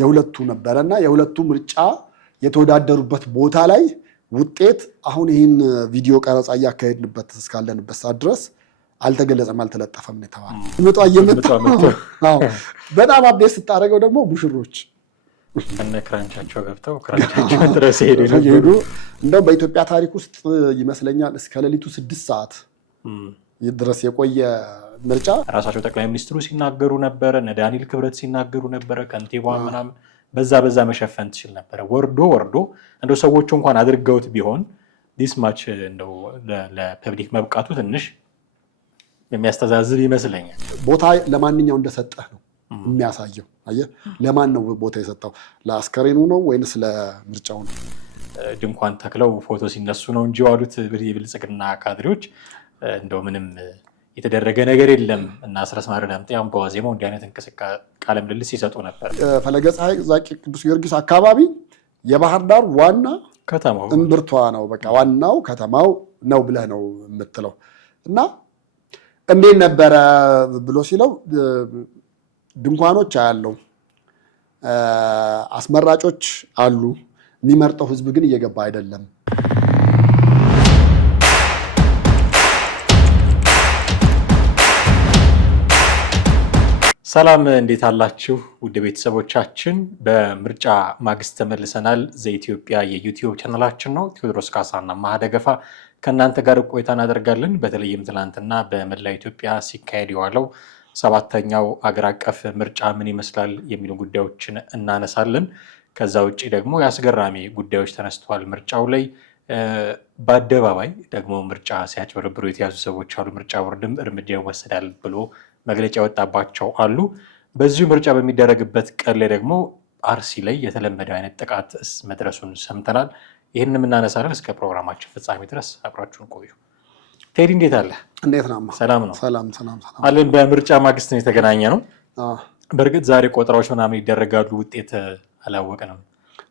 የሁለቱ ነበረና የሁለቱ ምርጫ የተወዳደሩበት ቦታ ላይ ውጤት አሁን ይህን ቪዲዮ ቀረጻ እያካሄድንበት እስካለንበት ሰዓት ድረስ አልተገለጸም፣ አልተለጠፈም ነው የተባለው። ምጧ እየመጣ በጣም አፕዴት ስታደርገው ደግሞ ሙሽሮች እነ ክራንቻቸው ገብተው ክራንቻቸው ድረስ ሄዱ። እንደውም በኢትዮጵያ ታሪክ ውስጥ ይመስለኛል እስከ ሌሊቱ 6 ሰዓት ድረስ የቆየ ምርጫ ራሳቸው ጠቅላይ ሚኒስትሩ ሲናገሩ ነበረ፣ እነ ዳንኤል ክብረት ሲናገሩ ነበረ፣ ከንቲባዋ ምናምን በዛ መሸፈን ትችል ነበረ። ወርዶ እንደው ሰዎቹ እንኳን አድርገውት ቢሆን ዲስ ማች እንደው ለፐብሊክ መብቃቱ ትንሽ የሚያስተዛዝብ ይመስለኛል። ቦታ ለማንኛው እንደሰጠህ ነው የሚያሳየው። አየህ፣ ለማን ነው ቦታ የሰጠው? ለአስከሬኑ ነው ወይንስ ለምርጫው ነው? ድንኳን ተክለው ፎቶ ሲነሱ ነው እንጂ ዋሉት የብልጽግና ካድሬዎች እንደው ምንም የተደረገ ነገር የለም። እና አስረስ ማረ ዳምጤ በዋዜማው እንዲህ አይነት እንቅስቃሴ ቃለ ምልልስ ሲሰጡ ነበር። ፈለገ ፀሐይ ዛቂ ቅዱስ ጊዮርጊስ አካባቢ የባህር ዳር ዋና ከተማው እምብርቷ ነው። በቃ ዋናው ከተማው ነው ብለህ ነው የምትለው። እና እንዴት ነበረ ብሎ ሲለው ድንኳኖች አያለው፣ አስመራጮች አሉ፣ የሚመርጠው ህዝብ ግን እየገባ አይደለም። ሰላም እንዴት አላችሁ ውድ ቤተሰቦቻችን? በምርጫ ማግስት ተመልሰናል። ዘኢትዮጵያ የዩቲዩብ ቻናላችን ነው። ቴዎድሮስ ካሳና ማህደገፋ ከእናንተ ጋር ቆይታ እናደርጋለን። በተለይም ትናንትና በመላ ኢትዮጵያ ሲካሄድ የዋለው 7ኛው አገር አቀፍ ምርጫ ምን ይመስላል የሚሉ ጉዳዮችን እናነሳለን። ከዛ ውጭ ደግሞ የአስገራሚ ጉዳዮች ተነስተዋል ምርጫው ላይ። በአደባባይ ደግሞ ምርጫ ሲያጭበረብሩ የተያዙ ሰዎች አሉ። ምርጫ ቦርድም እርምጃ ይወሰዳል ብሎ መግለጫ የወጣባቸው አሉ። በዚሁ ምርጫ በሚደረግበት ቀን ላይ ደግሞ አርሲ ላይ የተለመደው አይነት ጥቃት መድረሱን ሰምተናል። ይህንም እናነሳለን። እስከ ፕሮግራማችን ፍጻሜ ድረስ አብራችሁን ቆዩ። ቴዲ እንዴት አለ? እንዴት ነው? ሰላም ነው? ሰላም አለን። በምርጫ ማግስት ነው የተገናኘ ነው። በእርግጥ ዛሬ ቆጠራዎች ምናምን ይደረጋሉ። ውጤት አላወቅንም።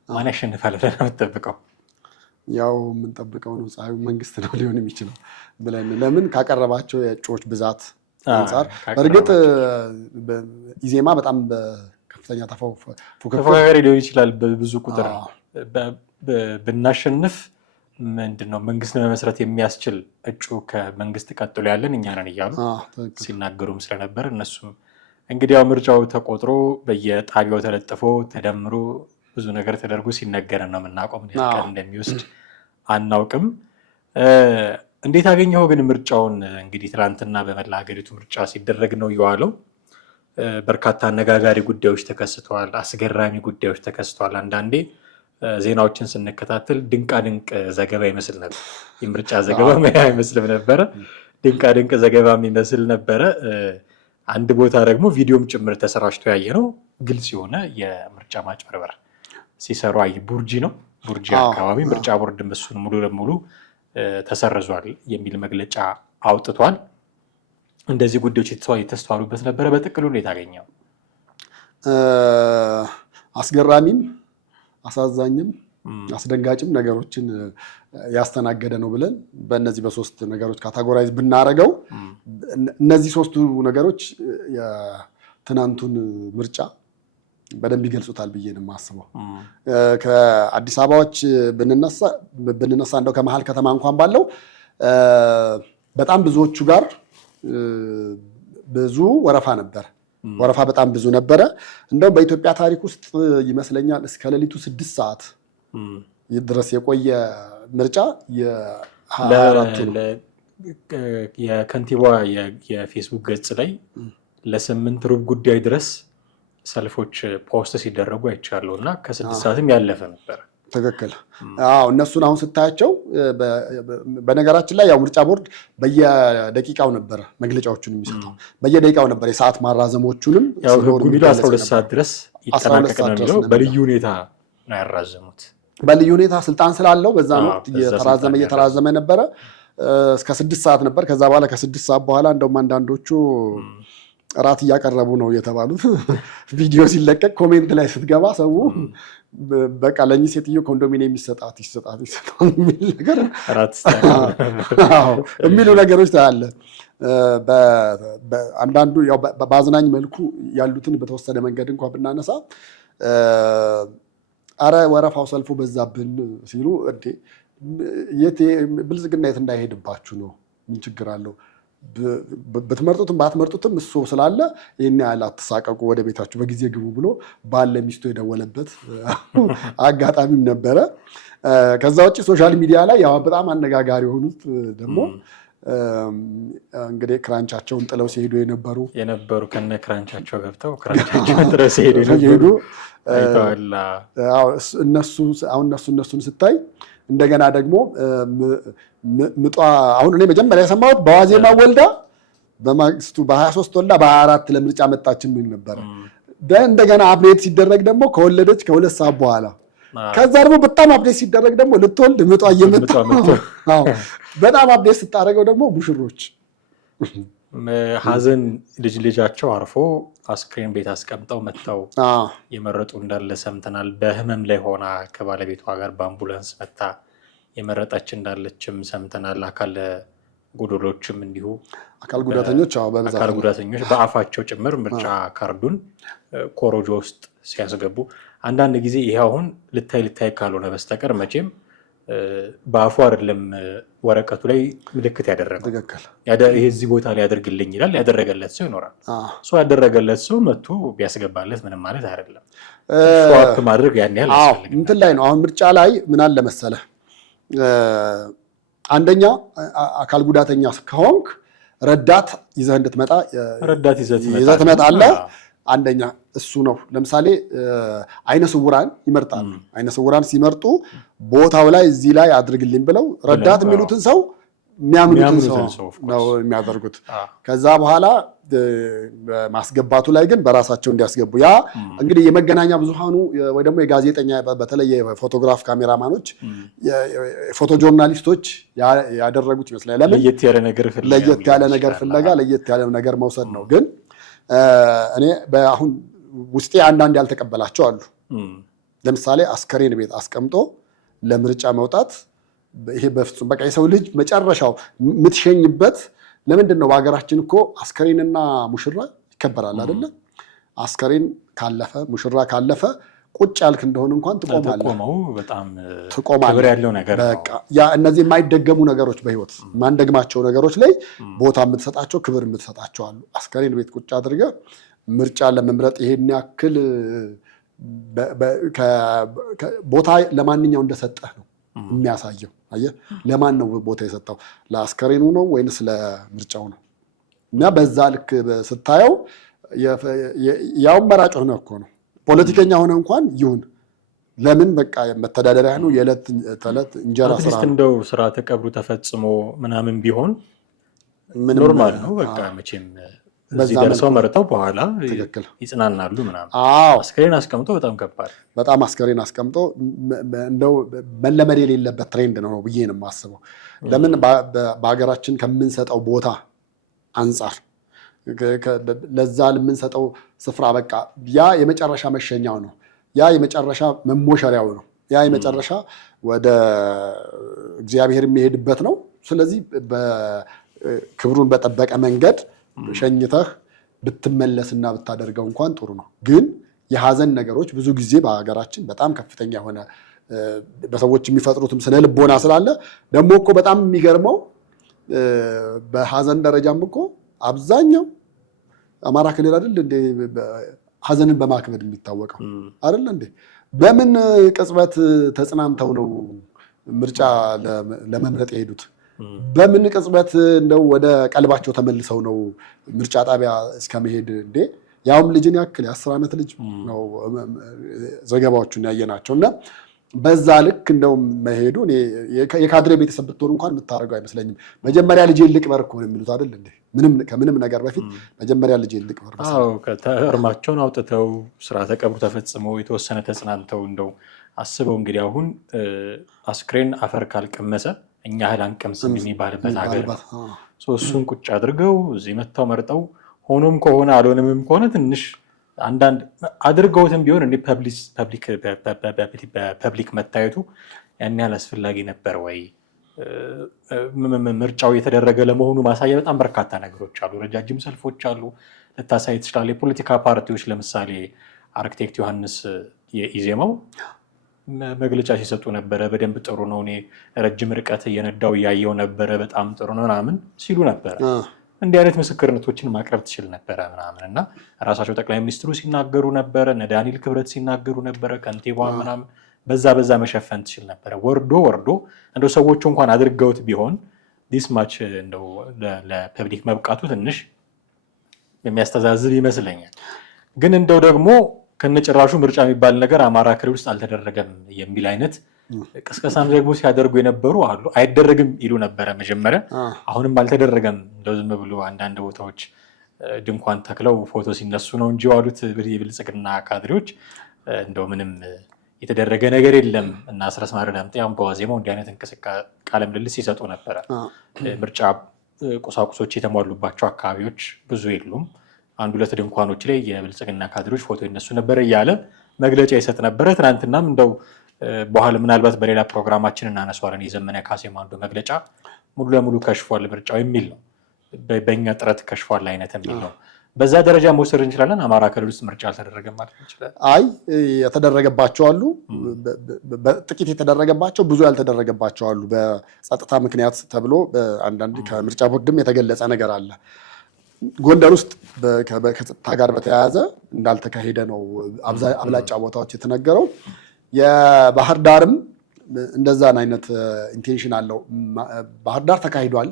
ማን ያሸንፋል ብለን ነው የምንጠብቀው? ያው የምንጠብቀው ነው ፀሐዩ መንግስት ነው ሊሆን የሚችለው ብለን ለምን ካቀረባቸው የእጩዎች ብዛት አንጻር። በእርግጥ ኢዜማ በጣም በከፍተኛ ተፎካካሪ ሊሆን ይችላል። በብዙ ቁጥር ብናሸንፍ ምንድነው መንግስት ለመመስረት የሚያስችል እጩ ከመንግስት ቀጥሎ ያለን እኛ ነን እያሉ ሲናገሩም ስለነበር እነሱም እንግዲህ ያው ምርጫው ተቆጥሮ በየጣቢያው ተለጥፎ ተደምሮ ብዙ ነገር ተደርጎ ሲነገረን ነው የምናውቀው። ምን ያህል እንደሚወስድ አናውቅም። እንዴት አገኘኸው ግን ምርጫውን? እንግዲህ ትናንትና በመላ ሀገሪቱ ምርጫ ሲደረግ ነው የዋለው። በርካታ አነጋጋሪ ጉዳዮች ተከስተዋል። አስገራሚ ጉዳዮች ተከስተዋል። አንዳንዴ ዜናዎችን ስንከታተል ድንቃድንቅ ዘገባ ይመስል ነበር። የምርጫ ዘገባ አይመስልም ነበረ። ድንቃድንቅ ዘገባ የሚመስል ነበረ። አንድ ቦታ ደግሞ ቪዲዮም ጭምር ተሰራጭቶ ያየ ነው። ግልጽ የሆነ የምርጫ ማጭበርበር ሲሰሩ ቡርጂ ነው። ቡርጂ አካባቢ ምርጫ ቦርድ እሱን ሙሉ ለሙሉ ተሰርዟል የሚል መግለጫ አውጥቷል። እንደዚህ ጉዳዮች የተስተዋሉበት ነበረ። በጥቅሉ እንዴት አገኘው? አስገራሚም አሳዛኝም አስደንጋጭም ነገሮችን ያስተናገደ ነው ብለን በእነዚህ በሶስት ነገሮች ካታጎራይዝ ብናረገው እነዚህ ሶስቱ ነገሮች የትናንቱን ምርጫ በደንብ ይገልጹታል ብዬ ነው የማስበው። ከአዲስ አበባዎች ብንነሳ እንደው ከመሀል ከተማ እንኳን ባለው በጣም ብዙዎቹ ጋር ብዙ ወረፋ ነበር። ወረፋ በጣም ብዙ ነበረ። እንደውም በኢትዮጵያ ታሪክ ውስጥ ይመስለኛል እስከ ሌሊቱ 6 ሰዓት ድረስ የቆየ ምርጫ የከንቲባ የፌስቡክ ገጽ ላይ ለ8 ሩብ ጉዳይ ድረስ ሰልፎች ፖስት ሲደረጉ አይቻለሁ እና ከ6 ሰዓትም ያለፈ ነበር። ትክክል። እነሱን አሁን ስታያቸው በነገራችን ላይ ያው ምርጫ ቦርድ በየደቂቃው ነበር መግለጫዎቹን የሚሰጠው። በየደቂቃው ነበር የሰዓት ማራዘሞቹንም ያው ህጉ ቢሉ 12 ሰዓት ድረስ ይጠናቀቅ ነው የሚለው። በልዩ ሁኔታ ነው ያራዘሙት። በልዩ ሁኔታ ስልጣን ስላለው በዛ ወቅት እየተራዘመ ነበረ። እስከ 6 ሰዓት ነበር። ከዛ በኋላ ከ6 ሰዓት በኋላ እንደውም አንዳንዶቹ እራት እያቀረቡ ነው የተባሉት። ቪዲዮ ሲለቀቅ ኮሜንት ላይ ስትገባ ሰው በቃ ለእኚህ ሴትዮ ኮንዶሚኒየም ይሰጣት የሚል ነገር የሚሉ ነገሮች ታያለ። አንዳንዱ ያው በአዝናኝ መልኩ ያሉትን በተወሰነ መንገድ እንኳን ብናነሳ አረ ወረፋው ሰልፉ በዛብን ሲሉ እንዴ ብልጽግና የት እንዳይሄድባችሁ ነው? ምን ችግር አለው? ብትመርጡትም ባትመርጡትም እሱ ስላለ ይህን ያህል አትሳቀቁ፣ ወደ ቤታችሁ በጊዜ ግቡ ብሎ ባለ ሚስቱ የደወለበት አጋጣሚም ነበረ። ከዛ ውጭ ሶሻል ሚዲያ ላይ ያው በጣም አነጋጋሪ የሆኑት ደግሞ እንግዲህ ክራንቻቸውን ጥለው ሲሄዱ የነበሩ ከነ ክራንቻቸው ገብተው ክራንቻቸውን ጥለው ሲሄዱ እነሱን ስታይ እንደገና ደግሞ ምጧ አሁን እኔ መጀመሪያ የሰማሁት በዋዜማ ወልዳ በማግስቱ በ23 ወልዳ በ24 ለምርጫ መጣች የሚል ነበረ። እንደገና አፕዴት ሲደረግ ደግሞ ከወለደች ከ2 ሰዓት በኋላ ከዛ ደግሞ በጣም አፕዴት ሲደረግ ደግሞ ልትወልድ ምጧ እየመጣ በጣም አፕዴት ስታደርገው ደግሞ ሙሽሮች ሀዘን ልጃቸው አርፎ አስክሬን ቤት አስቀምጠው መጥተው የመረጡ እንዳለ ሰምተናል። በህመም ላይ ሆና ከባለቤቷ ጋር በአምቡላንስ መታ የመረጠች እንዳለችም ሰምተናል። አካል ጎዶሎችም እንዲሁ አካል ጉዳተኞች በአፋቸው ጭምር ምርጫ ካርዱን ኮሮጆ ውስጥ ሲያስገቡ አንዳንድ ጊዜ ይሄ አሁን ልታይ ካልሆነ በስተቀር መቼም በአፉ አይደለም ወረቀቱ ላይ ምልክት ያደረገው ይሄ እዚህ ቦታ ላይ ያደርግልኝ ይላል። ያደረገለት ሰው ይኖራል። ያደረገለት ሰው መጥቶ ቢያስገባለት ምንም ማለት አይደለም። ስዋፕ ማድረግ ያን ያህል አስፈልግ እንትን ላይ ነው። አሁን ምርጫ ላይ ምን አለ መሰለህ፣ አንደኛ አካል ጉዳተኛ ከሆንክ ረዳት ይዘህ እንድትመጣ ይዘህ ትመጣለህ። አንደኛ እሱ ነው። ለምሳሌ አይነ ስውራን ይመርጣሉ። አይነ ስውራን ሲመርጡ ቦታው ላይ እዚህ ላይ አድርግልኝ ብለው ረዳት የሚሉትን ሰው የሚያምኑትን ሰው ነው የሚያደርጉት። ከዛ በኋላ ማስገባቱ ላይ ግን በራሳቸው እንዲያስገቡ ያ እንግዲህ የመገናኛ ብዙሃኑ ወይ ደግሞ የጋዜጠኛ በተለይ የፎቶግራፍ ካሜራማኖች ፎቶ ጆርናሊስቶች ያደረጉት ይመስላል። ለምን ለየት ያለ ነገር ፍለጋ ለየት ያለ ነገር መውሰድ ነው። ግን እኔ አሁን ውስጤ አንዳንድ ያልተቀበላቸው አሉ። ለምሳሌ አስከሬን ቤት አስቀምጦ ለምርጫ መውጣት ይሄ በፍጹም በቃ የሰው ልጅ መጨረሻው የምትሸኝበት ለምንድን ነው? በሀገራችን እኮ አስከሬንና ሙሽራ ይከበራል አይደለ? አስከሬን ካለፈ ሙሽራ ካለፈ ቁጭ ያልክ እንደሆነ እንኳን ትቆማለህ። ያ እነዚህ የማይደገሙ ነገሮች በህይወት ማንደግማቸው ነገሮች ላይ ቦታ የምትሰጣቸው ክብር የምትሰጣቸው አሉ። አስከሬን ቤት ቁጭ አድርገህ ምርጫ ለመምረጥ ይሄን ያክል ቦታ ለማንኛው እንደሰጠህ ነው የሚያሳየው። አየህ፣ ለማን ነው ቦታ የሰጠው? ለአስከሬኑ ነው ወይንስ ለምርጫው ነው? እና በዛ ልክ ስታየው ያው መራጭ ሆነ እኮ ነው። ፖለቲከኛ ሆነ እንኳን ይሁን ለምን በቃ መተዳደሪያ ነው፣ የዕለት ተዕለት እንጀራ ስራ ነው። እንደው ስርዓተ ቀብሩ ተፈጽሞ ምናምን ቢሆን ኖርማል ነው። በቃ መቼም እዚህ ደርሰው መርጠው በኋላ ይጽናናሉ ምናምን። አስከሬን አስቀምጦ በጣም ከባድ፣ በጣም አስከሬን አስቀምጦ እንደው መለመድ የሌለበት ትሬንድ ነው ብዬ ነው የማስበው። ለምን በሀገራችን ከምንሰጠው ቦታ አንጻር ለዛ የምንሰጠው ስፍራ በቃ ያ የመጨረሻ መሸኛው ነው፣ ያ የመጨረሻ መሞሸሪያው ነው፣ ያ የመጨረሻ ወደ እግዚአብሔር የሚሄድበት ነው። ስለዚህ ክብሩን በጠበቀ መንገድ ሸኝተህ ብትመለስና ብታደርገው እንኳን ጥሩ ነው። ግን የሀዘን ነገሮች ብዙ ጊዜ በሀገራችን በጣም ከፍተኛ የሆነ በሰዎች የሚፈጥሩትም ስነ ልቦና ስላለ ደግሞ እኮ በጣም የሚገርመው በሀዘን ደረጃም እኮ አብዛኛው አማራ ክልል አይደል እንዴ ሀዘንን በማክበድ የሚታወቀው አይደል እንዴ? በምን ቅጽበት ተጽናንተው ነው ምርጫ ለመምረጥ የሄዱት? በምን ቅጽበት እንደው ወደ ቀልባቸው ተመልሰው ነው ምርጫ ጣቢያ እስከመሄድ እንዴ? ያውም ልጅን ያክል የ10 ዓመት ልጅ ነው ዘገባዎቹን ያየናቸው። እና በዛ ልክ እንደው መሄዱ የካድሬ ቤተሰብ ብትሆን እንኳን የምታደርገው አይመስለኝም። መጀመሪያ ልጄን ልቅበር እኮ ነው የሚሉት አይደል እንዴ? ከምንም ነገር በፊት መጀመሪያ ልጄን ልቅበር። እርማቸውን አውጥተው ስርዓተ ቀብሩ ተፈጽመው የተወሰነ ተጽናንተው እንደው አስበው እንግዲህ አሁን አስክሬን አፈር ካልቀመሰ እኛ እህል አንቀምስም የሚባልበት ሀገር ነው። እሱን ቁጭ አድርገው እዚህ መጥተው መርጠው ሆኖም ከሆነ አልሆነምም ከሆነ ትንሽ አንዳንድ አድርገውትም ቢሆን እንደ በፐብሊክ መታየቱ ያን ያህል አስፈላጊ ነበር ወይ? ምርጫው የተደረገ ለመሆኑ ማሳያ በጣም በርካታ ነገሮች አሉ። ረጃጅም ሰልፎች አሉ፣ ልታሳይ ትችላለህ። የፖለቲካ ፓርቲዎች ለምሳሌ አርክቴክት ዮሐንስ የኢዜማው መግለጫ ሲሰጡ ነበረ። በደንብ ጥሩ ነው፣ እኔ ረጅም ርቀት እየነዳው እያየው ነበረ፣ በጣም ጥሩ ነው ምናምን ሲሉ ነበረ። እንዲህ አይነት ምስክርነቶችን ማቅረብ ትችል ነበረ ምናምን እና ራሳቸው ጠቅላይ ሚኒስትሩ ሲናገሩ ነበረ፣ እነ ዳንኤል ክብረት ሲናገሩ ነበረ፣ ከንቲባ ምናምን በዛ መሸፈን ትችል ነበረ። ወርዶ እንደው ሰዎቹ እንኳን አድርገውት ቢሆን ዲስ ማች እንደው ለፐብሊክ መብቃቱ ትንሽ የሚያስተዛዝብ ይመስለኛል። ግን እንደው ደግሞ ከነጭራሹ ምርጫ የሚባል ነገር አማራ ክልል ውስጥ አልተደረገም የሚል አይነት ቅስቀሳም ደግሞ ሲያደርጉ የነበሩ አሉ። አይደረግም ይሉ ነበረ መጀመሪያ፣ አሁንም አልተደረገም። እንደው ዝም ብሎ አንዳንድ ቦታዎች ድንኳን ተክለው ፎቶ ሲነሱ ነው እንጂ ዋሉት የብልጽግና ካድሬዎች እንደው ምንም የተደረገ ነገር የለም። እና አስረስ ማረ ዳምጤ በዋዜማው እንዲህ አይነት ቃለ ምልልስ ሲሰጡ ነበረ። ምርጫ ቁሳቁሶች የተሟሉባቸው አካባቢዎች ብዙ የሉም፣ 1-2 ድንኳኖች ላይ የብልጽግና ካድሬዎች ፎቶ ይነሱ ነበረ እያለ መግለጫ ይሰጥ ነበረ። ትናንትናም እንደው በኋላ ምናልባት በሌላ ፕሮግራማችን እናነሷለን፣ የዘመነ ካሴም አንዱ መግለጫ ሙሉ ለሙሉ ከሽፏል ምርጫው የሚል ነው፣ በእኛ ጥረት ከሽፏል አይነት የሚል ነው። በዛ ደረጃ መውሰድ እንችላለን። አማራ ክልል ውስጥ ምርጫ አልተደረገም ማለት እንችላለን? አይ የተደረገባቸው አሉ፣ ጥቂት የተደረገባቸው፣ ብዙ ያልተደረገባቸው አሉ። በጸጥታ ምክንያት ተብሎ አንዳንድ ከምርጫ ቦርድም የተገለጸ ነገር አለ። ጎንደር ውስጥ ከጸጥታ ጋር በተያያዘ እንዳልተካሄደ ነው አብላጫ ቦታዎች የተነገረው። የባህር ዳርም እንደዛን አይነት ኢንቴንሽን አለው። ባህር ዳር ተካሂዷል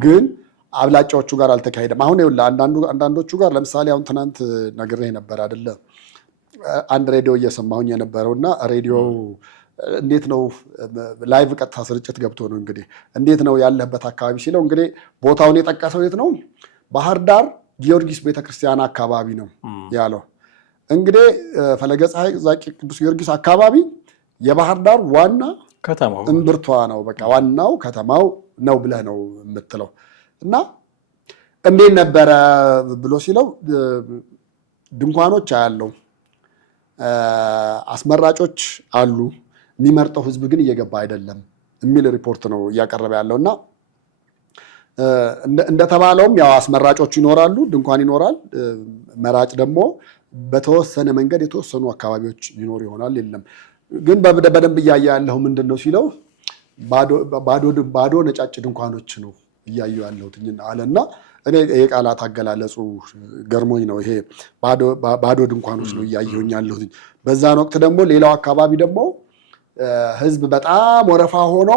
ግን አብላጫዎቹ ጋር አልተካሄደም። አሁን አንዳንዶቹ ጋር ለምሳሌ አሁን ትናንት ነግሬህ ነበር አይደለ? አንድ ሬዲዮ እየሰማሁኝ የነበረው እና ሬዲዮ እንዴት ነው ላይቭ ቀጥታ ስርጭት ገብቶ ነው እንግዲህ እንዴት ነው ያለበት አካባቢ ሲለው እንግዲህ ቦታውን የጠቀሰው የት ነው? ባህር ዳር ጊዮርጊስ ቤተክርስቲያን አካባቢ ነው ያለው። እንግዲህ ፈለገ ፀሐይ ዛቂ ቅዱስ ጊዮርጊስ አካባቢ የባህር ዳር ዋና ከተማው እምብርቷ ነው፣ በቃ ዋናው ከተማው ነው ብለህ ነው የምትለው። እና እንዴት ነበረ ብሎ ሲለው ድንኳኖች አያለው፣ አስመራጮች አሉ፣ የሚመርጠው ህዝብ ግን እየገባ አይደለም የሚል ሪፖርት ነው እያቀረበ ያለው። እና እንደተባለውም ያው አስመራጮቹ ይኖራሉ፣ ድንኳን ይኖራል። መራጭ ደግሞ በተወሰነ መንገድ የተወሰኑ አካባቢዎች ይኖር ይሆናል። የለም ግን በደንብ እያየ ያለው ምንድን ነው ሲለው ባዶ ነጫጭ ድንኳኖች ነው እያዩ ያለሁት አለና እኔ የቃላት አገላለጹ ገርሞኝ ነው። ይሄ ባዶ ድንኳኖች ነው እያየሁኝ ያለሁት። በዛን ወቅት ደግሞ ሌላው አካባቢ ደግሞ ህዝብ በጣም ወረፋ ሆኖ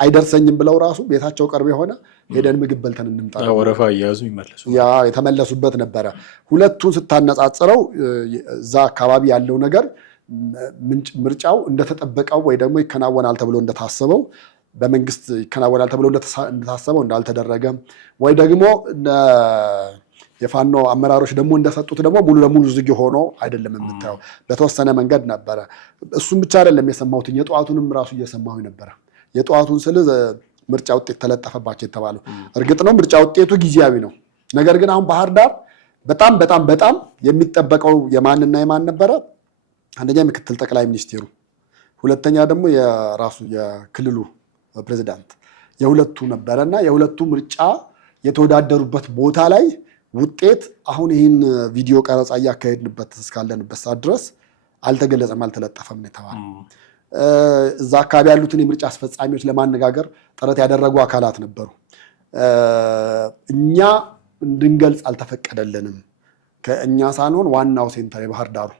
አይደርሰኝም ብለው ራሱ ቤታቸው ቅርብ የሆነ ሄደን ምግብ በልተን እንምጣ ወረፋ እያያዙ ይመለሱ የተመለሱበት ነበረ። ሁለቱን ስታነጻጽረው እዛ አካባቢ ያለው ነገር ምርጫው እንደተጠበቀው ወይ ደግሞ ይከናወናል ተብሎ እንደታሰበው በመንግስት ይከናወናል ተብሎ እንደታሰበው እንዳልተደረገ ወይ ደግሞ የፋኖ አመራሮች ደግሞ እንደሰጡት ደግሞ ሙሉ ለሙሉ ዝግ ሆኖ አይደለም የምታየው። በተወሰነ መንገድ ነበረ። እሱም ብቻ አይደለም የሰማሁት፣ የጠዋቱንም ራሱ እየሰማሁ ነበረ። የጠዋቱን ስል ምርጫ ውጤት ተለጠፈባቸው የተባለው እርግጥ ነው ምርጫ ውጤቱ ጊዜያዊ ነው። ነገር ግን አሁን ባህር ዳር በጣም በጣም በጣም የሚጠበቀው የማንና የማን ነበረ? አንደኛ ምክትል ጠቅላይ ሚኒስቴሩ፣ ሁለተኛ ደግሞ የራሱ የክልሉ ፕሬዚዳንት፣ የሁለቱ ነበረና የሁለቱ ምርጫ የተወዳደሩበት ቦታ ላይ ውጤት አሁን ይህን ቪዲዮ ቀረጻ እያካሄድንበት እስካለንበት ሰዓት ድረስ አልተገለጸም፣ አልተለጠፈም ነው የተባለው። እዛ አካባቢ ያሉትን የምርጫ አስፈጻሚዎች ለማነጋገር ጥረት ያደረጉ አካላት ነበሩ። እኛ እንድንገልጽ አልተፈቀደልንም። ከእኛ ሳንሆን ዋናው ሴንተር የባህር ዳሩ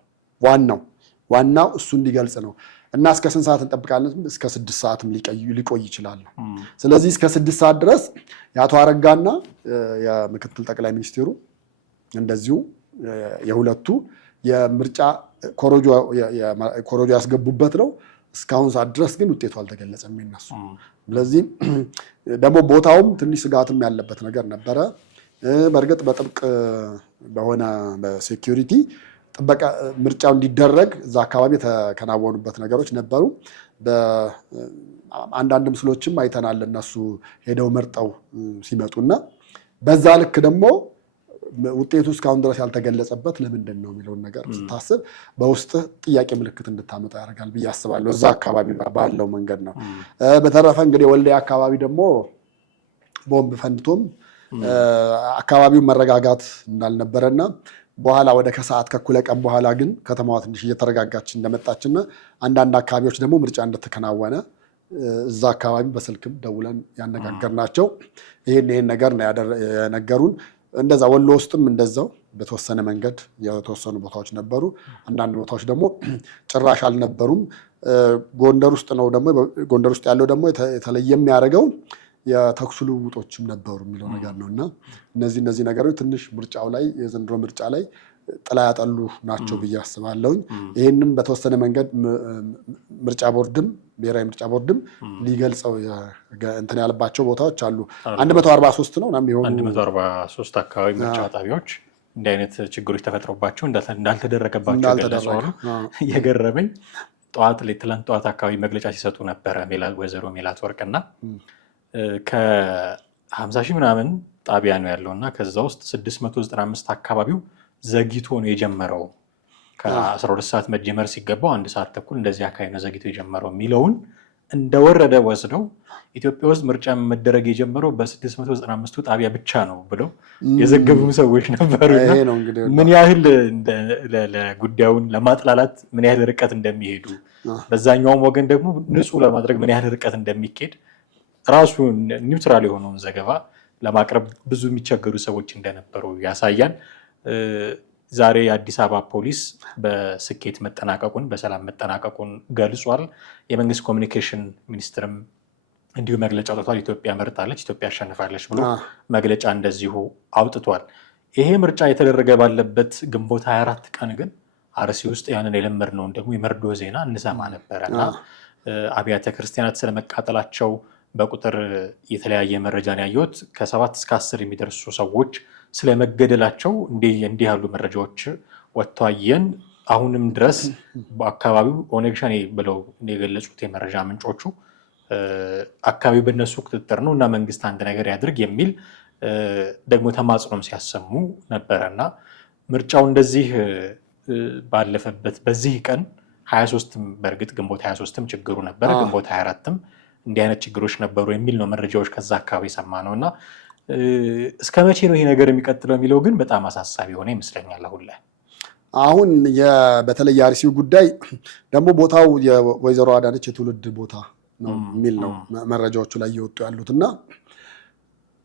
ዋናው እሱ እንዲገልጽ ነው። እና እስከ ስንት ሰዓት እንጠብቃለን? እስከ 6 ሰዓትም ሊቆይ ይችላል። ስለዚህ እስከ 6 ሰዓት ድረስ የአቶ አረጋና የምክትል ጠቅላይ ሚኒስቴሩ እንደዚሁ የሁለቱ የምርጫ ኮሮጆ ያስገቡበት ነው። እስካሁን ሰዓት ድረስ ግን ውጤቱ አልተገለጸም የሚነሱ። ስለዚህ ደግሞ ቦታውም ትንሽ ስጋትም ያለበት ነገር ነበረ። በእርግጥ በጥብቅ በሆነ በሴኪዩሪቲ ጥበቃ ምርጫው እንዲደረግ እዛ አካባቢ የተከናወኑበት ነገሮች ነበሩ። አንዳንድ ምስሎችም አይተናል እነሱ ሄደው መርጠው ሲመጡና በዛ ልክ ደግሞ ውጤቱ እስካሁን ድረስ ያልተገለጸበት ለምንድን ነው የሚለውን ነገር ስታስብ በውስጥ ጥያቄ ምልክት እንድታመጣ ያደርጋል ብዬ አስባለሁ። እዛ አካባቢ ባለው መንገድ ነው። በተረፈ እንግዲህ ወልዲያ አካባቢ ደግሞ ቦምብ ፈንድቶም አካባቢው መረጋጋት እንዳልነበረና በኋላ ወደ ከሰዓት ከኩለ ቀን በኋላ ግን ከተማዋ ትንሽ እየተረጋጋች እንደመጣችና አንዳንድ አካባቢዎች ደግሞ ምርጫ እንደተከናወነ እዛ አካባቢ በስልክም ደውለን ያነጋገርናቸው ይሄን ነገር ነው የነገሩን። እንደዛ ወሎ ውስጥም እንደዛው በተወሰነ መንገድ የተወሰኑ ቦታዎች ነበሩ። አንዳንድ ቦታዎች ደግሞ ጭራሽ አልነበሩም። ጎንደር ውስጥ ነው ደግሞ ጎንደር ውስጥ ያለው ደግሞ የተለየ የሚያደርገው የተኩስ ልውውጦችም ነበሩ የሚለው ነገር ነው እና እነዚህ ነገሮች ትንሽ ምርጫው ላይ የዘንድሮ ምርጫ ላይ ጥላ ያጠሉ ናቸው ብዬ አስባለሁኝ። ይህንም በተወሰነ መንገድ ምርጫ ቦርድም ብሔራዊ ምርጫ ቦርድም ሊገልጸው እንትን ያለባቸው ቦታዎች አሉ። 143 ነው ምናምን የሆኑ 143 አካባቢ ምርጫ ጣቢያዎች እንዲህ አይነት ችግሮች ተፈጥሮባቸው እንዳልተደረገባቸው ገለጸው። የገረመኝ ትላንት ጠዋት አካባቢ መግለጫ ሲሰጡ ነበረ ወይዘሮ ሜላት ወርቅና ከ50 ሺህ ምናምን ጣቢያ ነው ያለው እና ከዛ ውስጥ 695 አካባቢው ዘግይቶ ነው የጀመረው። ከ12 ሰዓት መጀመር ሲገባው 1 ሰዓት ተኩል እንደዚህ አካባቢ ነው ዘግይቶ የጀመረው የሚለውን እንደወረደ ወስደው ኢትዮጵያ ውስጥ ምርጫ መደረግ የጀመረው በ695ቱ ጣቢያ ብቻ ነው ብለው የዘገቡ ሰዎች ነበሩ። ምን ያህል ለጉዳዩን ለማጥላላት ምን ያህል ርቀት እንደሚሄዱ በዛኛውም ወገን ደግሞ ንጹህ ለማድረግ ምን ያህል ርቀት እንደሚኬድ ራሱ ኒውትራል የሆነውን ዘገባ ለማቅረብ ብዙ የሚቸገሩ ሰዎች እንደነበሩ ያሳያል። ዛሬ የአዲስ አበባ ፖሊስ በስኬት መጠናቀቁን በሰላም መጠናቀቁን ገልጿል። የመንግስት ኮሚኒኬሽን ሚኒስትርም እንዲሁ መግለጫ አውጥቷል። ኢትዮጵያ መርጣለች፣ ኢትዮጵያ አሸንፋለች ብሎ መግለጫ እንደዚሁ አውጥቷል። ይሄ ምርጫ የተደረገ ባለበት ግንቦት 24 ቀን ግን አርሲ ውስጥ ያንን የለመድነውን ደግሞ የመርዶ ዜና እንሰማ ነበረና አብያተ ክርስቲያናት ስለመቃጠላቸው በቁጥር የተለያየ መረጃን ያየሁት ከ7 እስከ 10 የሚደርሱ ሰዎች ስለመገደላቸው እንዲህ ያሉ መረጃዎች ወጥተዋየን። አሁንም ድረስ በአካባቢው ኦነግ ሸኔ ብለው የገለጹት የመረጃ ምንጮቹ አካባቢው በነሱ ቁጥጥር ነው እና መንግስት አንድ ነገር ያድርግ የሚል ደግሞ ተማጽኖም ሲያሰሙ ነበረና ምርጫው እንደዚህ ባለፈበት በዚህ ቀን 23ም በእርግጥ ግንቦት 23ም ችግሩ ነበረ፣ ግንቦት 24ም እንዲህ አይነት ችግሮች ነበሩ የሚል ነው መረጃዎች ከዛ አካባቢ ሰማ ነው እና እስከ መቼ ነው ይሄ ነገር የሚቀጥለው የሚለው ግን በጣም አሳሳቢ ሆነ ይመስለኛል። አሁን በተለይ የአርሲው ጉዳይ ደግሞ ቦታው የወይዘሮ አዳነች የትውልድ ቦታ ነው የሚል ነው መረጃዎቹ ላይ እየወጡ ያሉት እና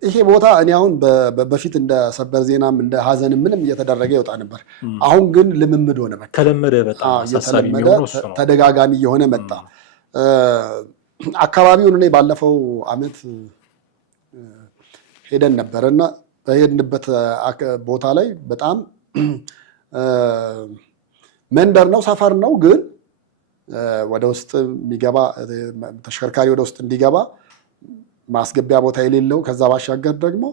ይሄ ቦታ እኔ አሁን በፊት እንደ ሰበር ዜናም እንደ ሀዘን ምንም እየተደረገ ይወጣ ነበር። አሁን ግን ልምምድ ሆነ፣ ተለመደ፣ በጣም አሳሳቢ የሚሆነው እሱ ነው። ተደጋጋሚ እየሆነ መጣ። አካባቢውን እኔ ባለፈው ዓመት ሄደን ነበር እና በሄድንበት ቦታ ላይ በጣም መንደር ነው፣ ሰፈር ነው፣ ግን ወደ ውስጥ የሚገባ ተሽከርካሪ ወደ ውስጥ እንዲገባ ማስገቢያ ቦታ የሌለው፣ ከዛ ባሻገር ደግሞ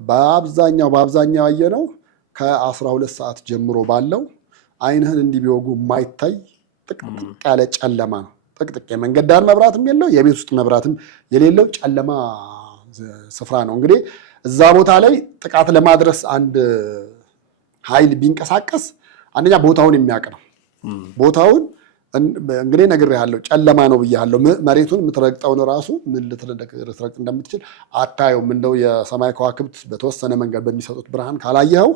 በአብዛኛው ያየነው ከ12 ሰዓት ጀምሮ ባለው አይንህን እንዲህ ቢወጉ የማይታይ ጥቅጥቅ ያለ ጨለማ ነው። ጥቅጥቅ የመንገድ ዳር መብራትም የለው የቤት ውስጥ መብራትም የሌለው ጨለማ ስፍራ ነው። እንግዲህ እዛ ቦታ ላይ ጥቃት ለማድረስ አንድ ኃይል ቢንቀሳቀስ አንደኛ ቦታውን የሚያውቅ ነው። ቦታውን እንግዲህ ነግሬሃለሁ፣ ጨለማ ነው ብያለሁ። መሬቱን የምትረግጠውን ራሱ ምን ልትረግጥ እንደምትችል አታየውም። እንደው የሰማይ ከዋክብት በተወሰነ መንገድ በሚሰጡት ብርሃን ካላየኸው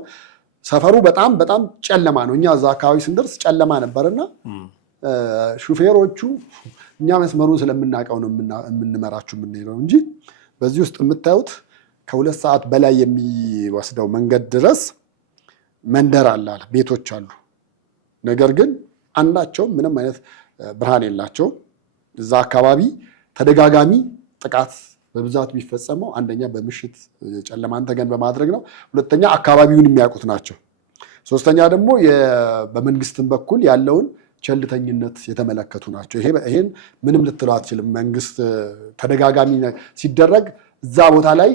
ሰፈሩ በጣም ጨለማ ነው። እኛ እዛ አካባቢ ስንደርስ ጨለማ ነበርና ሹፌሮቹ እኛ መስመሩን ስለምናውቀው ነው የምንመራችሁ የምንሄደው እንጂ በዚህ ውስጥ የምታዩት ከ2 ሰዓት በላይ የሚወስደው መንገድ ድረስ መንደር አለ፣ ቤቶች አሉ። ነገር ግን አንዳቸውም ምንም አይነት ብርሃን የላቸውም። እዛ አካባቢ ተደጋጋሚ ጥቃት በብዛት የሚፈጸመው አንደኛ በምሽት ጨለማን ተገን በማድረግ ነው። ሁለተኛ አካባቢውን የሚያውቁት ናቸው። ሶስተኛ ደግሞ በመንግስትም በኩል ያለውን ቸልተኝነት የተመለከቱ ናቸው። ይሄን ምንም ልትለው አትችልም። መንግስት ተደጋጋሚ ሲደረግ እዛ ቦታ ላይ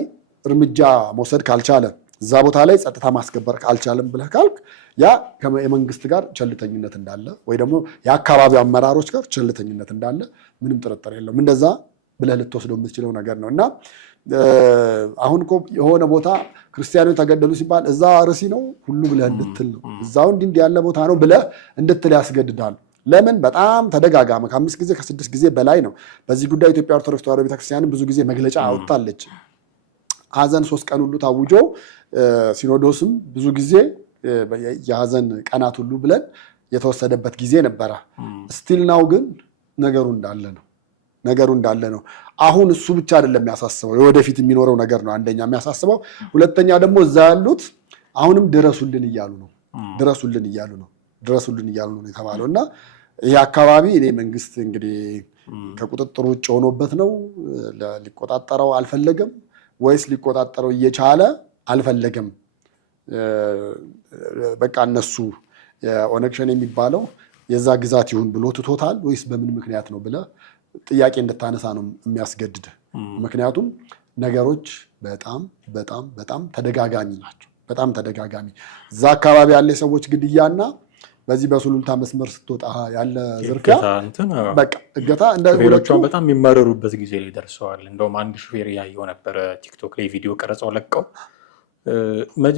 እርምጃ መውሰድ ካልቻለ፣ እዛ ቦታ ላይ ጸጥታ ማስከበር ካልቻለም ብለህ ካልክ ያ የመንግስት ጋር ቸልተኝነት እንዳለ ወይ ደግሞ የአካባቢው አመራሮች ጋር ቸልተኝነት እንዳለ ምንም ጥርጥር የለውም። እንደዛ ብለህ ልትወስደው የምትችለው ነገር ነው እና አሁን እኮ የሆነ ቦታ ክርስቲያኖች ተገደሉ ሲባል እዛ ርሲ ነው ሁሉ ብለህ እንድትል ነው፣ እዛው እንዲህ ያለ ቦታ ነው ብለህ እንድትል ያስገድዳሉ። ለምን? በጣም ተደጋጋሚ ከ5 ጊዜ ከ6 ጊዜ በላይ ነው። በዚህ ጉዳይ ኢትዮጵያ ኦርቶዶክስ ተዋሕዶ ቤተክርስቲያን ብዙ ጊዜ መግለጫ አውጥታለች። ሀዘን 3 ቀን ሁሉ ታውጆ ሲኖዶስም ብዙ ጊዜ የሀዘን ቀናት ሁሉ ብለን የተወሰደበት ጊዜ ነበረ። ስቲል ናው ግን ነገሩ እንዳለ ነው። አሁን እሱ ብቻ አይደለም የሚያሳስበው፣ የወደፊት የሚኖረው ነገር ነው አንደኛ የሚያሳስበው። ሁለተኛ ደግሞ እዛ ያሉት አሁንም ድረሱልን እያሉ ነው የተባለው እና ይህ አካባቢ እኔ መንግስት እንግዲህ ከቁጥጥር ውጭ ሆኖበት ነው ሊቆጣጠረው አልፈለገም ወይስ ሊቆጣጠረው እየቻለ አልፈለገም? በቃ እነሱ የኦነግ ሸኔ የሚባለው የዛ ግዛት ይሁን ብሎ ትቶታል ወይስ በምን ምክንያት ነው ብለህ ጥያቄ እንድታነሳ ነው የሚያስገድድ። ምክንያቱም ነገሮች በጣም በጣም በጣም ተደጋጋሚ ናቸው። በጣም ተደጋጋሚ እዛ አካባቢ ያለ የሰዎች ግድያና በዚህ በሱሉልታ መስመር ስትወጣ ያለ ዝርፊያ በቃ እገታ እንደ ሁለቱም በጣም የሚመረሩበት ጊዜ ላይ ደርሰዋል። እንደውም አንድ ሹፌር ያየው ነበረ ቲክቶክ ላይ ቪዲዮ ቀረጸው ለቀው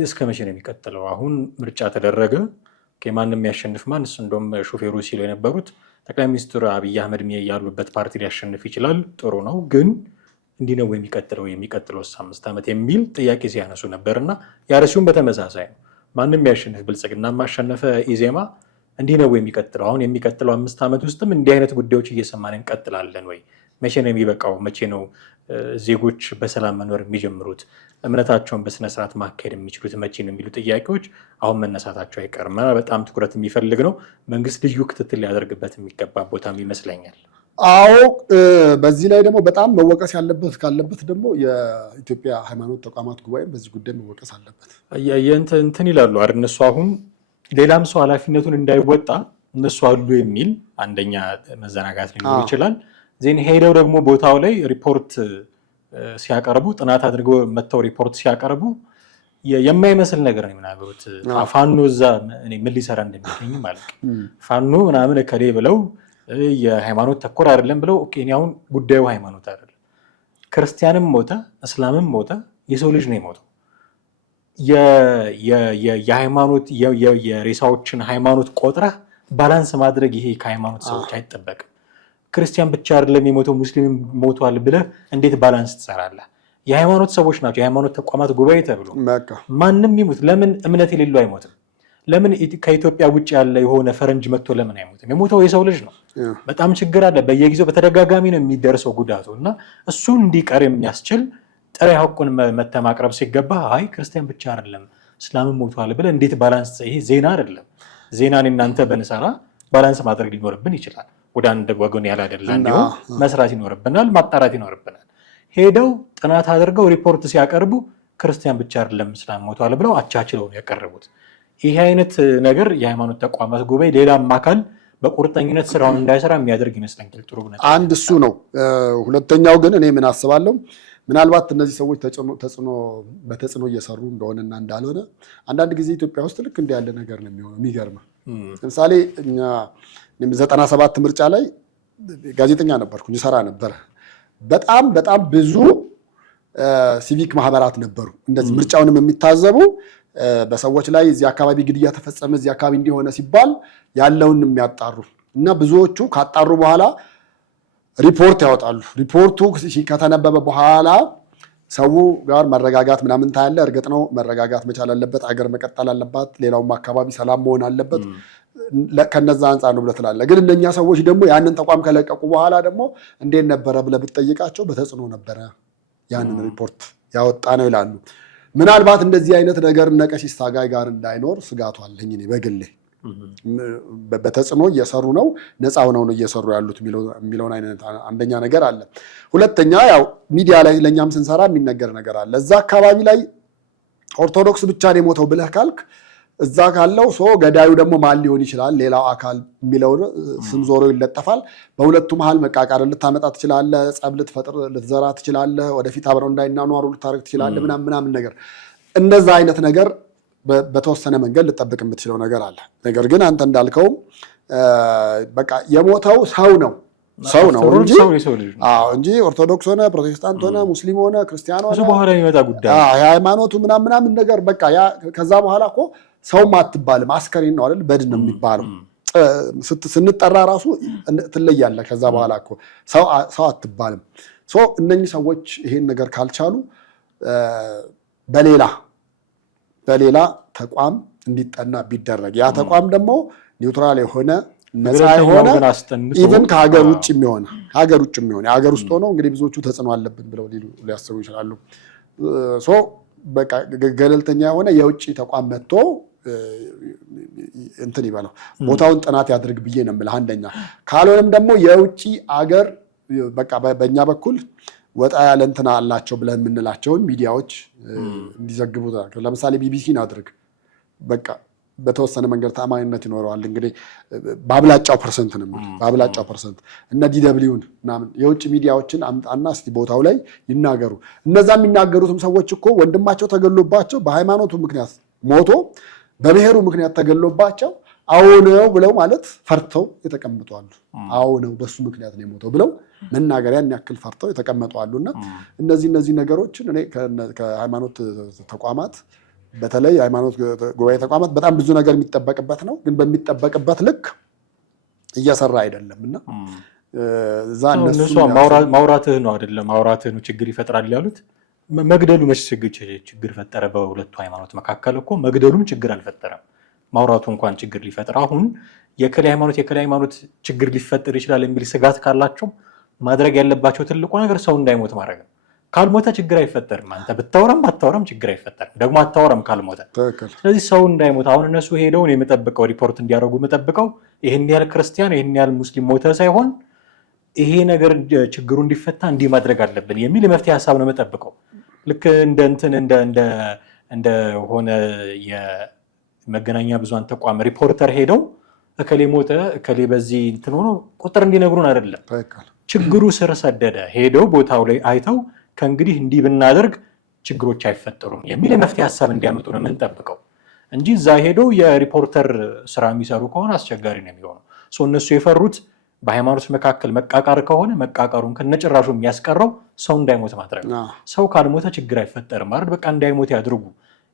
እስከ መቼ ነው የሚቀጥለው? አሁን ምርጫ ተደረገ ማንም ያሸንፍ ማን እሱ እንደውም ሹፌሩ ሲሉ የነበሩት ጠቅላይ ሚኒስትር አብይ አህመድ ያሉበት ፓርቲ ሊያሸንፍ ይችላል፣ ጥሩ ነው፣ ግን እንዲህ ነው የሚቀጥለው 5 ዓመት የሚል ጥያቄ ሲያነሱ ነበርና ያርሲውን በተመሳሳይ ነው። ማንም ያሸንፍ ብልጽግና ማሸነፈ ኢዜማ እንዲህ ነው የሚቀጥለው። አሁን የሚቀጥለው 5 ዓመት ውስጥም እንዲህ አይነት ጉዳዮች እየሰማን እንቀጥላለን ወይ? መቼ ነው የሚበቃው? መቼ ነው ዜጎች በሰላም መኖር የሚጀምሩት? እምነታቸውን በስነስርዓት ማካሄድ የሚችሉት መቼ ነው የሚሉ ጥያቄዎች አሁን መነሳታቸው አይቀርም። በጣም ትኩረት የሚፈልግ ነው። መንግስት ልዩ ክትትል ሊያደርግበት የሚገባ ቦታም ይመስለኛል። አዎ፣ በዚህ ላይ ደግሞ በጣም መወቀስ ካለበት ደግሞ የኢትዮጵያ ሃይማኖት ተቋማት ጉባኤም በዚህ ጉዳይ መወቀስ አለበት። እንትን ይላሉ አይደል እነሱ አሁን ሌላም ሰው ኃላፊነቱን እንዳይወጣ እነሱ አሉ የሚል አንደኛ መዘናጋት ሊኖር ይችላል። ዜን ሄደው ደግሞ ቦታው ላይ ሪፖርት ሲያቀርቡ ጥናት አድርገው መጥተው ሪፖርት ሲያቀርቡ የማይመስል ነገር ነው የሚናገሩት። ፋኖ እዛ ምን ሊሰራ እንደሚገኝ ማለት ፋኖ ምናምን ከሌ ብለው የሃይማኖት ተኮር አይደለም ብለው እኔ አሁን ጉዳዩ ሃይማኖት አይደለም። ክርስቲያንም ሞተ እስላምም ሞተ የሰው ልጅ ነው የሞተው። የሃይማኖት የሬሳዎችን ሃይማኖት ቆጥረህ ባላንስ ማድረግ ይሄ ከሃይማኖት ሰዎች አይጠበቅም። ክርስቲያን ብቻ አይደለም የሞተው ሙስሊም ሞቷል ብለህ እንዴት ባላንስ ትሰራለህ? የሃይማኖት ሰዎች ናቸው። የሃይማኖት ተቋማት ጉባኤ ተብሎ ማንም ይሞት ለምን እምነት የሌለው አይሞትም? ለምን ከኢትዮጵያ ውጭ ያለ የሆነ ፈረንጅ መጥቶ ለምን አይሞትም? የሞተው የሰው ልጅ ነው። በጣም ችግር አለ። በየጊዜው በተደጋጋሚ ነው የሚደርሰው ጉዳቱ እና እሱ እንዲቀር የሚያስችል ጥሬ ሐቁን መተማቅረብ ሲገባ አይ ክርስቲያን ብቻ አይደለም እስላምን ሞቷል ብለህ እንዴት ባላንስ? ይሄ ዜና አይደለም። ዜናን እናንተ በንሰራ ባላንስ ማድረግ ሊኖርብን ይችላል። ወደ አንድ ወገን ያላደላ እንዲሁም መስራት ይኖርብናል፣ ማጣራት ይኖርብናል። ሄደው ጥናት አድርገው ሪፖርት ሲያቀርቡ ክርስቲያን ብቻ አይደለም እስላም ሞቷል ብለው አቻችለው ነው ያቀረቡት። ይሄ አይነት ነገር የሃይማኖት ተቋማት ጉባኤ ሌላም አካል በቁርጠኝነት ስራውን እንዳይሰራ የሚያደርግ ይመስለኛል። ጥሩ ነው። አንድ እሱ ነው። ሁለተኛው ግን እኔ ምን አስባለሁ ምናልባት እነዚህ ሰዎች በተጽዕኖ እየሰሩ እንደሆነና እንዳልሆነ አንዳንድ ጊዜ ኢትዮጵያ ውስጥ ልክ እንዲህ ያለ ነገር ነው የሚሆነው። የሚገርም ለምሳሌ እኛ 97 ምርጫ ላይ ጋዜጠኛ ነበርኩኝ፣ ይሰራ ነበር። በጣም በጣም ብዙ ሲቪክ ማህበራት ነበሩ እንደዚህ ምርጫውንም የሚታዘቡ በሰዎች ላይ እዚህ አካባቢ ግድያ ተፈጸመ፣ እዚህ አካባቢ እንዲሆነ ሲባል ያለውን የሚያጣሩ እና ብዙዎቹ ካጣሩ በኋላ ሪፖርት ያወጣሉ። ሪፖርቱ ከተነበበ በኋላ ሰው ጋር መረጋጋት ምናምን ታያለ። እርግጥ ነው መረጋጋት መቻል አለበት፣ አገር መቀጠል አለባት፣ ሌላውም አካባቢ ሰላም መሆን አለበት። ከነዛ አንጻር ነው ብለህ ትላለህ። ግን እነኛ ሰዎች ደግሞ ያንን ተቋም ከለቀቁ በኋላ ደግሞ እንዴት ነበረ ብለህ ብትጠይቃቸው በተጽዕኖ ነበረ ያንን ሪፖርት ያወጣ ነው ይላሉ። ምናልባት እንደዚህ አይነት ነገር ነቀሲስ ታጋይ ጋር እንዳይኖር ስጋቱ አለኝ እኔ በግሌ። በተጽዕኖ እየሰሩ ነው፣ ነፃ ሆነው ነው እየሰሩ ያሉት የሚለውን አይነት አንደኛ ነገር አለ። ሁለተኛ ያው ሚዲያ ላይ ለእኛም ስንሰራ የሚነገር ነገር አለ። እዛ አካባቢ ላይ ኦርቶዶክስ ብቻ ነው የሞተው ብለህ ካልክ እዛ ካለው ገዳዩ ደግሞ ማን ሊሆን ይችላል ሌላው አካል የሚለው ስም ዞሮ ይለጠፋል። በሁለቱ መሀል መቃቃር ልታመጣ ትችላለህ፣ ጸብ ልትፈጥር ልትዘራ ትችላለህ፣ ወደፊት አብረው እንዳይናኗሩ ልታደርግ ትችላለህ ምናምን ነገር። እንደዛ አይነት ነገር በተወሰነ መንገድ ልጠብቅ የምትችለው ነገር አለ። ነገር ግን አንተ እንዳልከውም በቃ የሞተው ሰው ነው እንጂ ኦርቶዶክስ ሆነ ፕሮቴስታንት ሆነ ሙስሊም ሆነ ክርስቲያን ሆነ በኋላ የሚመጣ ጉዳይ የሃይማኖቱ ምናምን ነገር በቃ ከዛ በኋላ እኮ ሰውም አትባልም፣ አስከሬን ነው አይደል? በድን ነው የሚባለው። ስንጠራ ራሱ ትለያለህ። ከዛ በኋላ እኮ ሰው አትባልም። እነኚህ ሰዎች ይሄን ነገር ካልቻሉ በሌላ ተቋም እንዲጠና ቢደረግ ያ ተቋም ደግሞ ኒውትራል የሆነ ነፃ የሆነ ኢቭን ከሀገር ውጭ የሚሆን የሀገር ውስጥ ሆነው እንግዲህ ብዙዎቹ ተጽዕኖ አለብን ብለው ሊያስቡ ይችላሉ። በቃ ገለልተኛ የሆነ የውጭ ተቋም መጥቶ እንትን ይበለው ቦታውን ጥናት ያድርግ ብዬ ነው የምልህ። አንደኛ ካልሆነም ደግሞ የውጭ አገር በቃ በእኛ በኩል ወጣ ያለ እንትን አላቸው ብለን የምንላቸውን ሚዲያዎች እንዲዘግቡ ለምሳሌ ቢቢሲን አድርግ በቃ በተወሰነ መንገድ ተአማኒነት ይኖረዋል። እንግዲህ በአብላጫው ፐርሰንት ነው በአብላጫው ፐርሰንት እነ ዲደብሊውን ምናምን የውጭ ሚዲያዎችን አምጣና እስቲ ቦታው ላይ ይናገሩ። እነዛ የሚናገሩትም ሰዎች እኮ ወንድማቸው ተገሎባቸው በሃይማኖቱ ምክንያት ሞቶ በብሔሩ ምክንያት ተገሎባቸው አዎነው ብለው ማለት ፈርተው የተቀመጡ አሉ። አዎነው በሱ ምክንያት ነው የሞተው ብለው መናገሪያን ያክል ፈርተው የተቀመጡ አሉና እነዚህ ነገሮችን እኔ ከሃይማኖት ተቋማት በተለይ ሃይማኖት ጉባኤ ተቋማት በጣም ብዙ ነገር የሚጠበቅበት ነው፣ ግን በሚጠበቅበት ልክ እየሰራ አይደለም እና እዛ እነሱ ማውራትህ ነው አይደለም ማውራትህ ነው ችግር ይፈጥራል ያሉት። መግደሉ መች ችግር ፈጠረ? በሁለቱ ሃይማኖት መካከል እኮ መግደሉም ችግር አልፈጠረም። ማውራቱ እንኳን ችግር ሊፈጥር አሁን የከሌ ሃይማኖት ችግር ሊፈጥር ይችላል የሚል ስጋት ካላቸው ማድረግ ያለባቸው ትልቁ ነገር ሰው እንዳይሞት ማድረግ ነው። ካልሞተ ችግር አይፈጠርም። አንተ ብታወራም ባታወራም ችግር አይፈጠርም። ደግሞ አታወራም ካልሞተ። ስለዚህ ሰው እንዳይሞት አሁን እነሱ ሄደው ነው የምጠብቀው ሪፖርት እንዲያደርጉ የምጠብቀው ይሄን ያህል ክርስቲያን ይሄን ያህል ሙስሊም ሞተ ሳይሆን ይሄ ነገር ችግሩ እንዲፈታ እንዲህ ማድረግ አለብን የሚል የመፍትሄ ሀሳብ ነው የምጠብቀው። ልክ እንደ ሆነ የመገናኛ ብዙሃን ተቋም ሪፖርተር ሄደው እከሌ ሞተ እከሌ በዚህ እንትን ሆኖ ቁጥር እንዲነግሩን አይደለም። ችግሩ ስር ሰደደ። ሄደው ቦታው ላይ አይተው ከእንግዲህ እንዲህ ብናደርግ ችግሮች አይፈጠሩም የሚል የመፍትሄ ሀሳብ እንዲያመጡ ነው የምንጠብቀው እንጂ እዛ ሄደው የሪፖርተር ስራ የሚሰሩ ከሆነ አስቸጋሪ ነው የሚሆነው። እነሱ የፈሩት በሃይማኖት መካከል መቃቃር ከሆነ መቃቃሩን ከነጭራሹ የሚያስቀረው ሰው እንዳይሞት ማድረግ ነው። ሰው ካልሞተ ችግር አይፈጠርም ማለት በቃ እንዳይሞት ያድርጉ።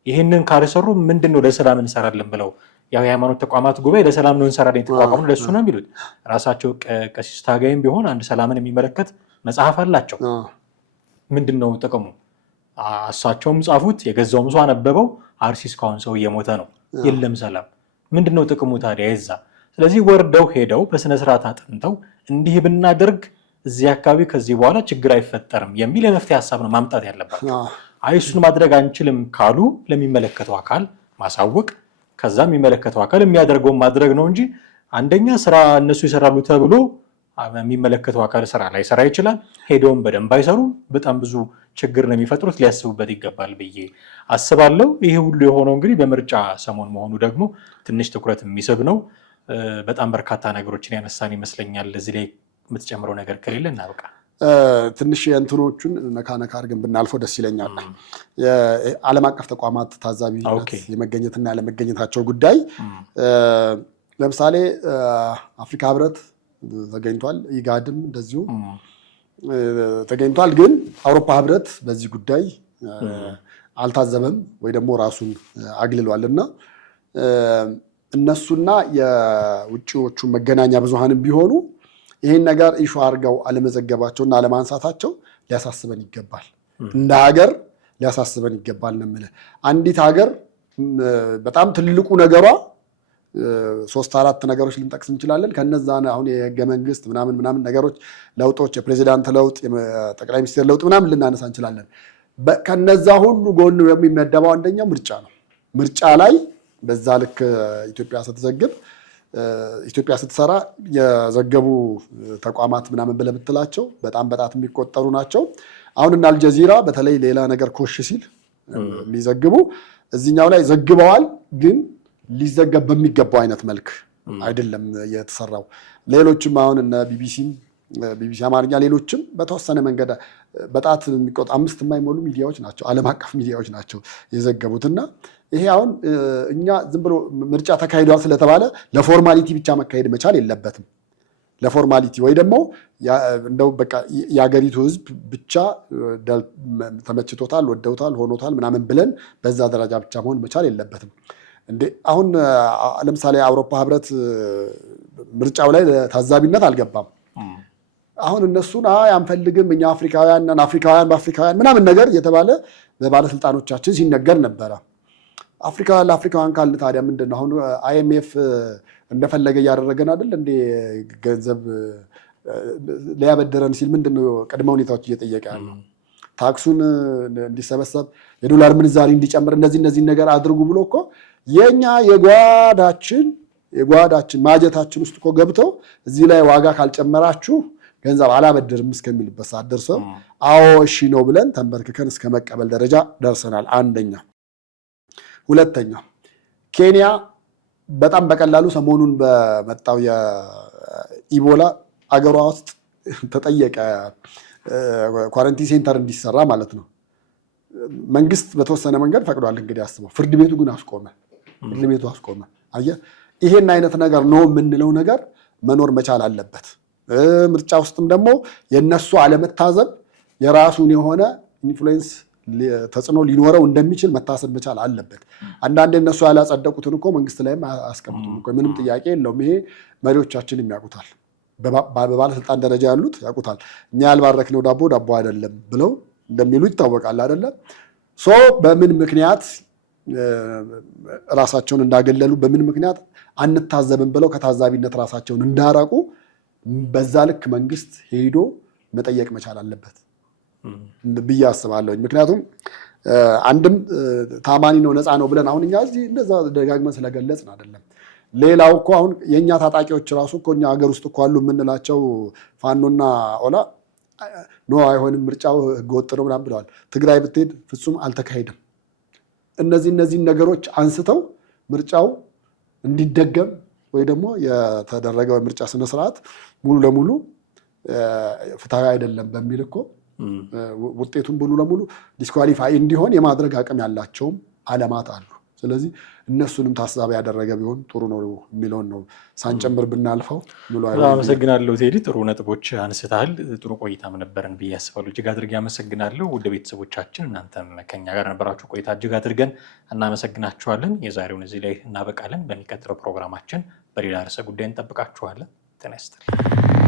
ይህንን ካልሰሩ ምንድነው ለሰላም እንሰራለን ብለው ያው የሃይማኖት ተቋማት ጉባኤ ለሰላም ነው እንሰራለን የተቋቋሙ ለሱ ነው የሚሉት። ራሳቸው ቀሲስ ታጋይም ቢሆን አንድ ሰላምን የሚመለከት መጽሐፍ አላቸው። ምንድነው ጥቅሙ? እሳቸውም ጻፉት፣ የገዛውም ሰው አነበበው። አርሲ እስካሁን ሰው እየሞተ ነው፣ የለም ሰላም። ምንድነው ጥቅሙ ታዲያ የዛ? ስለዚህ ወርደው ሄደው በስነ ስርዓት አጥንተው እንዲህ ብናደርግ እዚህ አካባቢ ከዚህ በኋላ ችግር አይፈጠርም የሚል የመፍትሄ ሀሳብ ነው ማምጣት ያለባቸው። አይ እሱን ማድረግ አንችልም ካሉ ለሚመለከተው አካል ማሳወቅ፣ ከዛ የሚመለከተው አካል የሚያደርገውን ማድረግ ነው እንጂ አንደኛ ስራ እነሱ ይሰራሉ ተብሎ የሚመለከተው አካል ስራ ላይ ሰራ ይችላል። ሄደውም በደንብ አይሰሩም። በጣም ብዙ ችግር ነው የሚፈጥሩት። ሊያስቡበት ይገባል ብዬ አስባለሁ። ይሄ ሁሉ የሆነው እንግዲህ በምርጫ ሰሞን መሆኑ ደግሞ ትንሽ ትኩረት የሚስብ ነው። በጣም በርካታ ነገሮችን ያነሳን ይመስለኛል። እዚህ ላይ የምትጨምረው ነገር ከሌለ እናብቃ። ትንሽ የእንትኖቹን ነካ አድርገን ብናልፈው ደስ ይለኛል። የዓለም አቀፍ ተቋማት ታዛቢነት የመገኘትና ያለመገኘታቸው ጉዳይ ለምሳሌ አፍሪካ ህብረት ተገኝቷል፣ ኢጋድም እንደዚሁ ተገኝቷል። ግን አውሮፓ ህብረት በዚህ ጉዳይ አልታዘበም ወይ ደግሞ ራሱን አግልሏል እና እነሱና የውጭዎቹ መገናኛ ብዙሃንም ቢሆኑ ይህን ነገር ኢሹ አድርገው አለመዘገባቸውና አለማንሳታቸው ሊያሳስበን ይገባል። እንደ ሀገር ሊያሳስበን ይገባል ነው የምልህ። አንዲት ሀገር በጣም ትልቁ ነገሯ 3-4 ነገሮች ልንጠቅስ እንችላለን። ከነዛ አሁን የህገ መንግስት ምናምን ነገሮች ለውጦች፣ የፕሬዚዳንት ለውጥ፣ የጠቅላይ ሚኒስትር ለውጥ ምናምን ልናነሳ እንችላለን። ከነዛ ሁሉ ጎን የሚመደበው አንደኛው ምርጫ ነው። ምርጫ ላይ በዛ ልክ ኢትዮጵያ ስትዘግብ ኢትዮጵያ ስትሰራ የዘገቡ ተቋማት ምናምን ብለህ ብትላቸው በጣም በጣት የሚቆጠሩ ናቸው። አሁን እና አልጀዚራ በተለይ ሌላ ነገር ኮሽ ሲል የሚዘግቡ እዚህኛው ላይ ዘግበዋል፣ ግን ሊዘገብ በሚገባው አይነት መልክ አይደለም የተሰራው። ሌሎችም አሁን እነ ቢቢሲ አማርኛ ሌሎችም በተወሰነ መንገድ በጣት የሚቆጠሩ 5 የማይሞሉ ሚዲያዎች ናቸው፣ ዓለም አቀፍ ሚዲያዎች ናቸው የዘገቡትና ይሄ አሁን እኛ ዝም ብሎ ምርጫ ተካሂዷል ስለተባለ ለፎርማሊቲ ብቻ መካሄድ መቻል የለበትም። ለፎርማሊቲ ወይ ደግሞ እንደው በቃ የሀገሪቱ ሕዝብ ብቻ ተመችቶታል፣ ወደውታል፣ ሆኖታል ምናምን ብለን በዛ ደረጃ ብቻ መሆን መቻል የለበትም። እንዴ አሁን ለምሳሌ አውሮፓ ህብረት ምርጫው ላይ ታዛቢነት አልገባም። አሁን እነሱን አንፈልግም እኛ አፍሪካውያን በአፍሪካውያን ምናምን ነገር እየተባለ በባለስልጣኖቻችን ሲነገር ነበረ። አፍሪካውያን ለአፍሪካውያን ካልን ታዲያ ምንድን ነው? አሁን IMF እንደፈለገ እያደረገን አይደል እንዴ? ገንዘብ ሊያበደረን ሲል ምንድን ነው ቅድመ ሁኔታዎች እየጠየቀ ያለው? ታክሱን እንዲሰበሰብ የዶላር ምንዛሪ እንዲጨምር እነዚህ ነገር አድርጉ ብሎ እኮ የኛ የጓዳችን ማጀታችን ውስጥ እኮ ገብተው እዚህ ላይ ዋጋ ካልጨመራችሁ ገንዘብ አላበድርም እስከሚልበት ሰዓት ደርሰው አዎ እሺ ነው ብለን ተንበርክከን እስከ መቀበል ደረጃ ደርሰናል። አንደኛ። ሁለተኛ ኬንያ በጣም በቀላሉ ሰሞኑን በመጣው የኢቦላ አገሯ ውስጥ ተጠየቀ ኳረንቲን ሴንተር እንዲሰራ ማለት ነው። መንግስት በተወሰነ መንገድ ፈቅዷል። እንግዲህ አስበው፣ ፍርድ ቤቱ ግን አስቆመ። አየህ፣ ይሄን አይነት ነገር ነው የምንለው ነገር መኖር መቻል አለበት። ምርጫ ውስጥም ደግሞ የነሱ አለመታዘብ የራሱን የሆነ ኢንፍሉዌንስ ተጽዕኖ ሊኖረው እንደሚችል መታሰብ መቻል አለበት። አንዳንዴ እነሱ ያላጸደቁትን እኮ መንግስት ላይም አያስቀምጡም እኮ፣ ምንም ጥያቄ የለውም። ይሄ መሪዎቻችንም ያውቁታል፣ በባለስልጣን ደረጃ ያሉት ያውቁታል። እኛ ያልባረክነው ዳቦ አይደለም ብለው እንደሚሉ ይታወቃል አይደለም። በምን ምክንያት ራሳቸውን እንዳገለሉ፣ በምን ምክንያት አንታዘብም ብለው ከታዛቢነት ራሳቸውን እንዳራቁ በዛ ልክ መንግስት ሄዶ መጠየቅ መቻል አለበት ብዬ አስባለሁ። ምክንያቱም አንድም ታማኒ ነው ነፃ ነው ብለን አሁን እኛ እዚህ እንደዛ ደጋግመን ስለገለጽን አይደለም። ሌላው እኮ አሁን የእኛ ታጣቂዎች ራሱ እኮ እኛ ሀገር ውስጥ እኮ አሉ የምንላቸው ፋኖና ኦላ ኖ አይሆንም ምርጫው ህገወጥ ነው ምናምን ብለዋል። ትግራይ ብትሄድ ፍጹም አልተካሄደም። እነዚህን ነገሮች አንስተው ምርጫው እንዲደገም ወይ ደግሞ የተደረገው ምርጫ ስነስርዓት ሙሉ ለሙሉ ፍትሃዊ አይደለም በሚል እኮ ውጤቱን ሙሉ ለሙሉ ዲስኳሊፋይ እንዲሆን የማድረግ አቅም ያላቸውም አለማት አሉ። ስለዚህ እነሱንም ታሳቢ ያደረገ ቢሆን ጥሩ ነው የሚለውን ነው ሳንጨምር ብናልፈው። አመሰግናለሁ ቴዲ፣ ጥሩ ነጥቦች አንስተሃል። ጥሩ ቆይታም ነበረን ብዬ አስባለሁ። እጅግ አድርጌ አመሰግናለሁ። ውድ ቤተሰቦቻችን እናንተም ከኛ ጋር ነበራችሁ ቆይታ እጅግ አድርገን እናመሰግናችኋለን። የዛሬውን እዚህ ላይ እናበቃለን። በሚቀጥለው ፕሮግራማችን በሌላ ርዕሰ ጉዳይ እንጠብቃችኋለን። ጤና ይስጥልኝ።